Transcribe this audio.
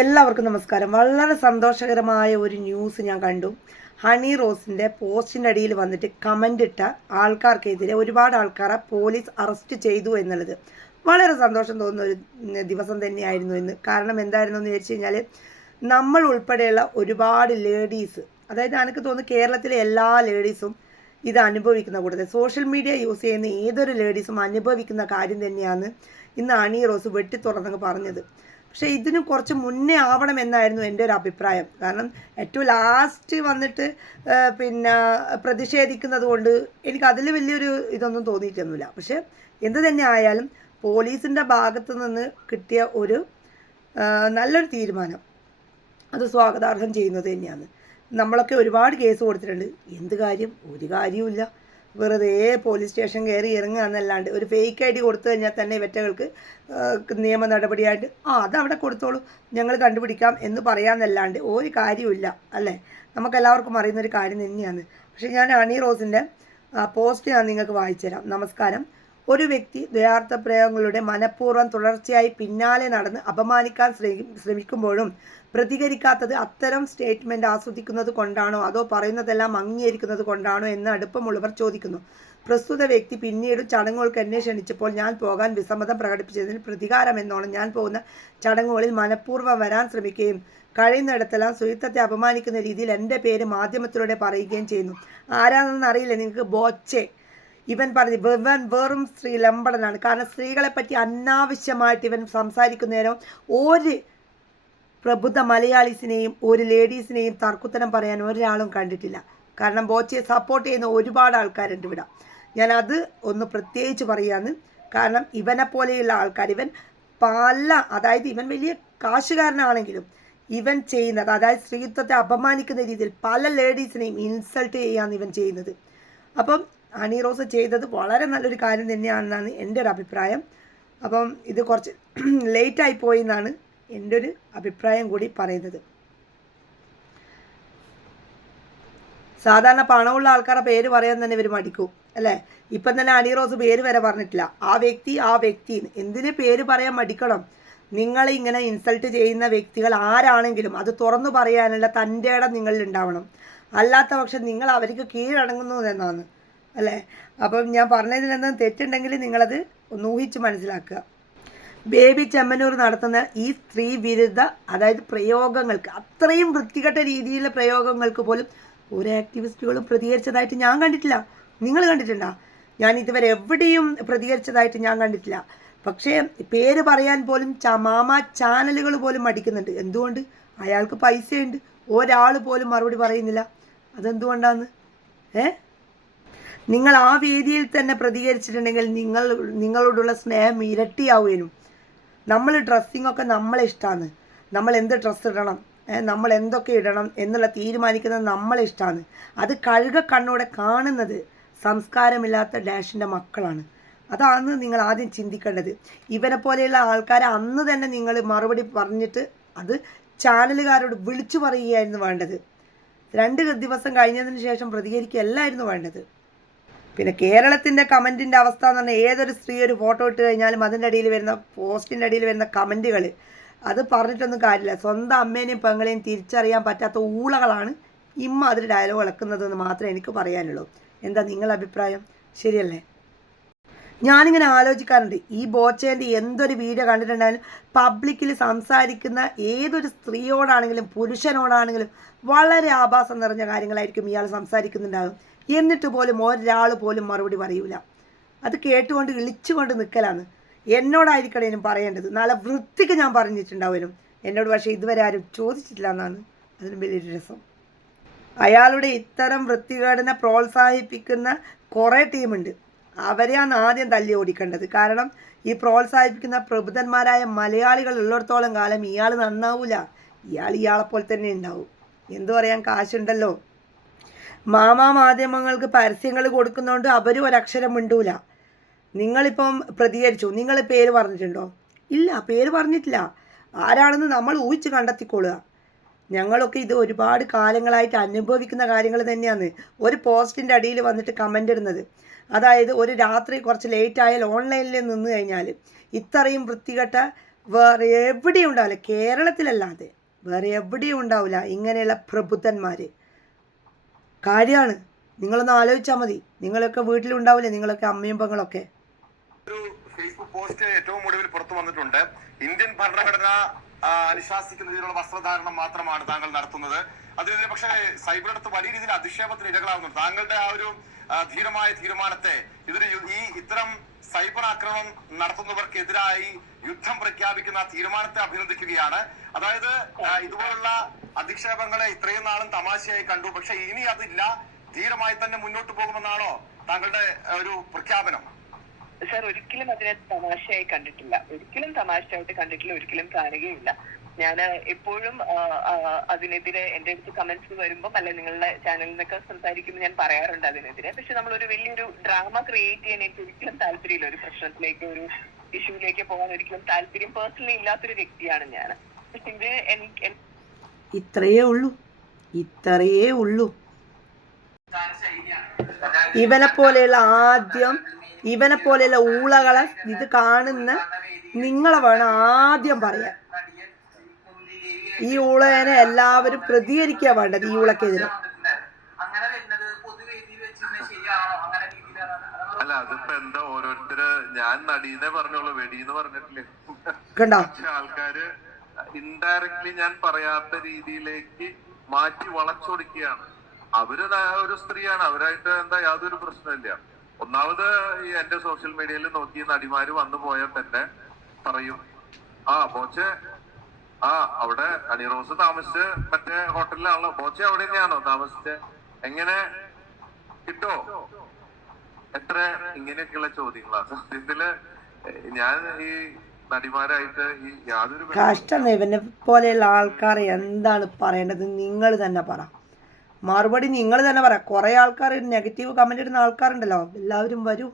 എല്ലാവർക്കും നമസ്കാരം. വളരെ സന്തോഷകരമായ ഒരു ന്യൂസ് ഞാൻ കണ്ടു. ഹണി റോസിന്റെ പോസ്റ്റിന്റെ അടിയിൽ വന്നിട്ട് കമന്റ് ഇട്ട ആൾക്കാർക്കെതിരെ ഒരുപാട് ആൾക്കാരെ പോലീസ് അറസ്റ്റ് ചെയ്തു എന്നുള്ളത്. വളരെ സന്തോഷം തോന്നുന്ന ഒരു ദിവസം തന്നെയായിരുന്നു ഇന്ന്. കാരണം എന്തായിരുന്നു എന്ന് ചോദിച്ചു കഴിഞ്ഞാൽ നമ്മൾ ഉൾപ്പെടെയുള്ള ഒരുപാട് ലേഡീസ് അതായത് എനിക്ക് തോന്നുന്നു കേരളത്തിലെ എല്ലാ ലേഡീസും ഇത് അനുഭവിക്കുന്ന കൂട്ടത്തിൽ. സോഷ്യൽ മീഡിയ യൂസ് ചെയ്യുന്ന ഏതൊരു ലേഡീസും അനുഭവിക്കുന്ന കാര്യം തന്നെയാണ് ഇന്ന് അണി റോസ് വെട്ടി തുറന്നങ്ങ് പറഞ്ഞത്. പക്ഷേ ഇതിന് കുറച്ച് മുന്നേ ആവണം എന്നായിരുന്നു എന്റെ ഒരു അഭിപ്രായം. കാരണം ഏറ്റവും ലാസ്റ്റ് വന്നിട്ട് പിന്നെ പ്രതിഷേധിക്കുന്നത് കൊണ്ട് എനിക്ക് അതിൽ വലിയൊരു ഇതൊന്നും തോന്നിയിട്ടൊന്നുമില്ല. പക്ഷേ എന്ത് തന്നെ ആയാലും പോലീസിന്റെ ഭാഗത്ത് നിന്ന് കിട്ടിയ ഒരു നല്ലൊരു തീരുമാനം അത് സ്വാഗതാർഹം ചെയ്യുന്നത് തന്നെയാണ്. നമ്മളൊക്കെ ഒരുപാട് കേസ് കൊടുത്തിട്ടുണ്ട്. എന്ത് കാര്യം? ഒരു കാര്യവുമില്ല. വെറുതെ പോലീസ് സ്റ്റേഷൻ കയറി ഇറങ്ങുക എന്നല്ലാണ്ട് ഒരു ഫേക്ക് ഐ ഡി കൊടുത്തു കഴിഞ്ഞാൽ തന്നെ ഇവറ്റകൾക്ക് നിയമ നടപടിയായിട്ട് ആ അതവിടെ കൊടുത്തോളൂ ഞങ്ങൾ കണ്ടുപിടിക്കാം എന്ന് പറയാമെന്നല്ലാണ്ട് ഒരു കാര്യമില്ല അല്ലേ? നമുക്കെല്ലാവർക്കും അറിയുന്ന ഒരു കാര്യം തന്നെയാണ്. പക്ഷേ ഞാൻ അണി റോസിന്റെ പോസ്റ്റ് ഞാൻ നിങ്ങൾക്ക് വായിച്ചു തരാം നമസ്കാരം. ഒരു വ്യക്തി ദ്വയാർത്ഥ പ്രയോഗങ്ങളുടെ മനഃപൂർവം തുടർച്ചയായി പിന്നാലെ നടന്ന് അപമാനിക്കാൻ ശ്രമി ശ്രമിക്കുമ്പോഴും പ്രതികരിക്കാത്തത് അത്തരം സ്റ്റേറ്റ്മെന്റ് ആസ്വദിക്കുന്നത് കൊണ്ടാണോ അതോ പറയുന്നതെല്ലാം അംഗീകരിക്കുന്നത് കൊണ്ടാണോ എന്ന് അടുപ്പമുള്ളവർ ചോദിക്കുന്നു. പ്രസ്തുത വ്യക്തി പിന്നീട് ചടങ്ങുകൾക്ക് എന്നെ ക്ഷണിച്ചപ്പോൾ ഞാൻ പോകാൻ വിസമ്മതം പ്രകടിപ്പിച്ചതിന് പ്രതികാരം എന്നോണം ഞാൻ പോകുന്ന ചടങ്ങുകളിൽ മനഃപൂർവം വരാൻ ശ്രമിക്കുകയും കഴിയുന്നിടത്തെല്ലാം സുഹൃത്തത്തെ അപമാനിക്കുന്ന രീതിയിൽ എന്റെ പേര് മാധ്യമത്തിലൂടെ പറയുകയും ചെയ്യുന്നു. ആരാണെന്നറിയില്ല നിങ്ങൾക്ക് ബോച്ചെ ഇവൻ പറഞ്ഞു ഇവൻ വെറും സ്ത്രീ ലംബടനാണ് കാരണം സ്ത്രീകളെ പറ്റി അനാവശ്യമായിട്ട് ഇവൻ സംസാരിക്കുന്ന നേരം ഒരു പ്രബുദ്ധ മലയാളീസിനെയും ഒരു ലേഡീസിനെയും തർക്കുത്തരം പറയാൻ ഒരാളും കണ്ടിട്ടില്ല. കാരണം ബോച്ചയെ സപ്പോർട്ട് ചെയ്യുന്ന ഒരുപാട് ആൾക്കാരുണ്ട് ഇവിടെ. ഞാൻ അത് ഒന്ന് പ്രത്യേകിച്ച് പറയാന്ന് കാരണം ഇവനെ പോലെയുള്ള ആൾക്കാർ ഇവൻ പല അതായത് ഇവൻ വലിയ കാശുകാരനാണെങ്കിലും ഇവൻ ചെയ്യുന്നത് അതായത് സ്ത്രീത്വത്തെ അപമാനിക്കുന്ന രീതിയിൽ പല ലേഡീസിനെയും ഇൻസൾട്ട് ചെയ്യാന്ന് ഇവൻ ചെയ്യുന്നത്. അപ്പം ഹണി റോസ് ചെയ്തത് വളരെ നല്ലൊരു കാര്യം തന്നെയാണെന്നാണ് എന്റെ ഒരു അഭിപ്രായം. അപ്പം ഇത് കുറച്ച് ലേറ്റായി പോയി എന്നാണ് എന്റെ ഒരു അഭിപ്രായം കൂടി പറയുന്നത്. സാധാരണ പണമുള്ള ആൾക്കാരുടെ പേര് പറയാൻ തന്നെ ഇവർ മടിക്കും അല്ലേ? ഇപ്പം തന്നെ അണി റോസ് പേര് വരെ പറഞ്ഞിട്ടില്ല. ആ വ്യക്തി ആ വ്യക്തി എന്തിന് പേര് പറയാൻ മടിക്കണം? നിങ്ങളെ ഇങ്ങനെ ഇൻസൾട്ട് ചെയ്യുന്ന വ്യക്തികൾ ആരാണെങ്കിലും അത് തുറന്നു പറയാനുള്ള തന്റെ ഇടം നിങ്ങളിൽ ഉണ്ടാവണം. അല്ലാത്ത പക്ഷം നിങ്ങൾ അവർക്ക് കീഴടങ്ങുന്നു എന്നാണ്. അല്ലേ? അപ്പം ഞാൻ പറഞ്ഞതിൽ എന്തെങ്കിലും തെറ്റുണ്ടെങ്കിൽ നിങ്ങളത് ഒന്ന് ഊഹിച്ച് മനസ്സിലാക്കുക. ബേബി ചെമ്മനൂർ നടത്തുന്ന ഈ സ്ത്രീ വിരുദ്ധ അതായത് പ്രയോഗങ്ങൾക്ക് അത്രയും വൃത്തികെട്ട രീതിയിലുള്ള പ്രയോഗങ്ങൾക്ക് പോലും ഒരു ആക്ടിവിസ്റ്റുകളും പ്രതികരിച്ചതായിട്ട് ഞാൻ കണ്ടിട്ടില്ല. നിങ്ങൾ കണ്ടിട്ടുണ്ടോ? ഞാൻ ഇതുവരെ എവിടെയും പ്രതികരിച്ചതായിട്ട് ഞാൻ കണ്ടിട്ടില്ല. പക്ഷേ പേര് പറയാൻ പോലും മാമ ചാനലുകൾ പോലും മടിക്കുന്നുണ്ട്. എന്തുകൊണ്ട്? അയാൾക്ക് പൈസയുണ്ട്. ഒരാൾ പോലും മറുപടി പറയുന്നില്ല. അതെന്തുകൊണ്ടാന്ന്? ഏ? നിങ്ങൾ ആ വേദിയിൽ തന്നെ പ്രതികരിച്ചിട്ടുണ്ടെങ്കിൽ നിങ്ങൾ നിങ്ങളോടുള്ള സ്നേഹം ഇരട്ടിയാവുകയും നമ്മൾ ഡ്രസ്സിംഗ് ഒക്കെ നമ്മളെ ഇഷ്ടമാണ് നമ്മൾ എന്ത് ഡ്രസ്സ് ഇടണം നമ്മൾ എന്തൊക്കെ ഇടണം എന്നുള്ള തീരുമാനിക്കുന്നത് നമ്മളെ ഇഷ്ടമാണ് അത് കഴുക കണ്ണോടെ കാണുന്നത് സംസ്കാരമില്ലാത്ത ഡാഷിന്റെ മക്കളാണ്. അതാണ് നിങ്ങൾ ആദ്യം ചിന്തിക്കേണ്ടത്. ഇവനെ പോലെയുള്ള ആൾക്കാരെ അന്ന് തന്നെ നിങ്ങൾ മറുപടി പറഞ്ഞിട്ട് അത് ചാനലുകാരോട് വിളിച്ചു പറയുകയായിരുന്നു വേണ്ടത്. രണ്ട് ദിവസം കഴിഞ്ഞതിന് ശേഷം പ്രതികരിക്കുകയല്ലായിരുന്നു വേണ്ടത്. പിന്നെ കേരളത്തിന്റെ കമന്റിന്റെ അവസ്ഥ എന്ന് പറഞ്ഞാൽ ഏതൊരു സ്ത്രീ ഒരു ഫോട്ടോ ഇട്ട് കഴിഞ്ഞാലും അതിന്റെ അടിയിൽ വരുന്ന പോസ്റ്റിന്റെ അടിയിൽ വരുന്ന കമന്റുകൾ അത് പറഞ്ഞിട്ടൊന്നും കാര്യമില്ല. സ്വന്തം അമ്മേനെയും പെങ്ങളെയും തിരിച്ചറിയാൻ പറ്റാത്ത ഊളകളാണ് ഇമ്മ അതിൽ ഡയലോഗ് ഇളക്കുന്നതെന്ന് മാത്രമേ എനിക്ക് പറയാനുള്ളൂ. എന്താ നിങ്ങളുടെ അഭിപ്രായം? ശരിയല്ലേ? ഞാനിങ്ങനെ ആലോചിക്കാറുണ്ട്. ഈ ബോച്ചേന്റെ എന്തൊരു വീഡിയോ കണ്ടിട്ടുണ്ടായാലും പബ്ലിക്കിൽ സംസാരിക്കുന്ന ഏതൊരു സ്ത്രീയോടാണെങ്കിലും പുരുഷനോടാണെങ്കിലും വളരെ ആഭാസം നിറഞ്ഞ കാര്യങ്ങളായിരിക്കും ഇയാൾ സംസാരിക്കുന്നുണ്ടാകും എന്നിട്ട് പോലും ഒരാൾ പോലും മറുപടി പറയൂല. അത് കേട്ടുകൊണ്ട് ഇളിച്ചുകൊണ്ട് നിൽക്കലാണ് എന്നോടായിരിക്കണേനും പറയേണ്ടത്. നല്ല വൃത്തിക്ക് ഞാൻ പറഞ്ഞിട്ടുണ്ടാവും എന്നോട് പക്ഷേ ഇതുവരെ ആരും ചോദിച്ചിട്ടില്ല എന്നാണ് അതിന് വലിയൊരു രസം. അയാളുടെ ഇത്തരം വൃത്തികേടിനെ പ്രോത്സാഹിപ്പിക്കുന്ന കുറേ ടീമുണ്ട്. അവരെയാണ് ആദ്യം തല്ലി ഓടിക്കേണ്ടത്. കാരണം ഈ പ്രോത്സാഹിപ്പിക്കുന്ന പ്രബുദ്ധന്മാരായ മലയാളികൾ ഉള്ളിടത്തോളം കാലം ഇയാൾ നന്നാവൂല. ഇയാൾ ഇയാളെപ്പോലെ തന്നെ ഉണ്ടാവും. എന്തു പറയാൻ കാശുണ്ടല്ലോ? മാമാ മാധ്യമങ്ങൾക്ക് പരസ്യങ്ങൾ കൊടുക്കുന്നതുകൊണ്ട് അവരും ഒരക്ഷരം മിണ്ടൂല. നിങ്ങളിപ്പം പ്രതികരിച്ചു. നിങ്ങൾ പേര് പറഞ്ഞിട്ടുണ്ടോ? ഇല്ല പേര് പറഞ്ഞിട്ടില്ല. ആരാണെന്ന് നമ്മൾ ഊഹിച്ച് കണ്ടെത്തിക്കൊള്ളുക. ഞങ്ങളൊക്കെ ഇത് ഒരുപാട് കാലങ്ങളായിട്ട് അനുഭവിക്കുന്ന കാര്യങ്ങൾ തന്നെയാണ്. ഒരു പോസ്റ്റിന്റെ അടിയിൽ വന്നിട്ട് കമന്റ് ഇടുന്നത്. അതായത് ഒരു രാത്രി കുറച്ച് ലേറ്റ് ആയാൽ ഓൺലൈനിൽ നിന്ന് കഴിഞ്ഞാൽ ഇത്രയും വൃത്തികെട്ട വേറെ എവിടെയും ഉണ്ടാവില്ല. കേരളത്തിലല്ലാതെ വേറെ എവിടെയും ഉണ്ടാവില്ല ഇങ്ങനെയുള്ള പ്രബുദ്ധന്മാർ കാര്യമാണ്. നിങ്ങളൊന്ന് ആലോചിച്ചാൽ മതി. നിങ്ങളൊക്കെ വീട്ടിലുണ്ടാവില്ലേ? നിങ്ങളൊക്കെ അമ്മയും പെങ്ങളൊക്കെ? ഒരു ഫേസ്ബുക്ക് പോസ്റ്റ് ഏറ്റവും ഒടുവിൽ പുറത്തു വന്നിട്ടുണ്ട്. ഇന്ത്യൻ ഭരണഘടന അനുശാസിക്കുന്ന രീതിയിലുള്ള വസ്ത്രധാരണം മാത്രമാണ് താങ്കൾ നടത്തുന്നത്. അതിനെതിരെ പക്ഷേ സൈബറിടത്ത് വലിയ രീതിയിൽ അധിക്ഷേപത്തിന് ഇരകളാവുന്നുണ്ട്. താങ്കളുടെ ആ ഒരു ധീരമായ തീരുമാനത്തെ ഇതിന് ഈ ഇത്തരം സൈബർ ആക്രമണം നടത്തുന്നവർക്കെതിരായി യുദ്ധം പ്രഖ്യാപിക്കുന്ന തീരുമാനത്തെ അഭിനന്ദിക്കുകയാണ്. അതായത് ഇതുപോലുള്ള അധിക്ഷേപങ്ങളെ ഇത്രയും നാളും തമാശയായി കണ്ടു. പക്ഷെ ഇനി അതില്ല. ധീരമായി തന്നെ മുന്നോട്ട് പോകുമെന്നാണോ താങ്കളുടെ ഒരു പ്രഖ്യാപനം? സർ ഒരിക്കലും അതിനെ തമാശയായി കണ്ടിട്ടില്ല. ഒരിക്കലും തമാശയായിട്ട് കണ്ടിട്ടില്ല. ഒരിക്കലും കാണുകയില്ല ഞാൻ എപ്പോഴും അതിനെതിരെ എന്റെ അടുത്ത് കമന്റ്സ് വരുമ്പോൾ അല്ലെ നിങ്ങളുടെ ചാനലിൽ നിന്നൊക്കെ സംസാരിക്കുമ്പോൾ ഞാൻ പറയാറുണ്ട് അതിനെതിരെ. പക്ഷെ നമ്മൾ ഒരു വലിയൊരു ഡ്രാമ ക്രിയേറ്റ് ചെയ്യാൻ എനിക്ക് ഒരിക്കലും താല്പര്യമില്ല. ഒരു പ്രശ്നത്തിലേക്ക് ഒരു ഇഷ്യൂലേക്ക് പോകാൻ ഒരിക്കലും താല്പര്യം പേഴ്സണലി ഇല്ലാത്തൊരു വ്യക്തിയാണ് ഞാൻ. പക്ഷെ ഇത് എനിക്ക് ഇത്രയേ ഉള്ളൂ. ഇത്രയേ ഉള്ളൂ. ഇവനെ പോലെയുള്ള ആദ്യം ഇവനെ പോലെയുള്ള ഊളകളെ ഇത് കാണുന്ന നിങ്ങളെ വേണം ആദ്യം പറയാൻ. ഈ ഊളേനെ എല്ലാവരും പ്രതികരിക്കുക വേണ്ടത് ഈ ഊളക്കെതിരെ. അല്ല അതിപ്പോ എന്താ ഓരോരുത്തര് ഞാൻ നടീനെ പറഞ്ഞോളൂ വെടീന്ന് പറഞ്ഞിട്ടില്ലേ? ആൾക്കാര് ഇൻഡയറക്ട്ലി ഞാൻ പറയാത്ത രീതിയിലേക്ക് മാറ്റി വളച്ചൊടുക്കുകയാണ്. അവർ ഒരു സ്ത്രീയാണ്. അവരായിട്ട് എന്താ യാതൊരു പ്രശ്നമില്ല ഒന്നാമത് ഈ എന്റെ സോഷ്യൽ മീഡിയയിൽ നോക്കി നടിമാര് വന്നു പോയാൽ തന്നെ പറയും ആ ബോച്ചെ ആ അവിടെ അനിറോസ് താമസിച്ച് മറ്റേ ഹോട്ടലിലാണല്ലോ. ബോച്ചെ അവിടെ തന്നെയാണോ താമസിച്ചത് എങ്ങനെ? കിട്ടോ? എത്ര? ഇങ്ങനെയൊക്കെയുള്ള ചോദ്യങ്ങളാണ്. സത്യത്തിൽ ഞാൻ ഈ നടിമാരായിട്ട് ഈ യാതൊരു കഷ്ടം ഇവനെ പോലെയുള്ള ആൾക്കാർ എന്താണ് പറയേണ്ടത്? നിങ്ങൾ തന്നെ പറ. മറുപടി നിങ്ങൾ തന്നെ പറ. കുറേ ആൾക്കാർ നെഗറ്റീവ് കമന്റ് ഇടുന്ന ആൾക്കാരുണ്ടല്ലോ. എല്ലാവരും വരൂ.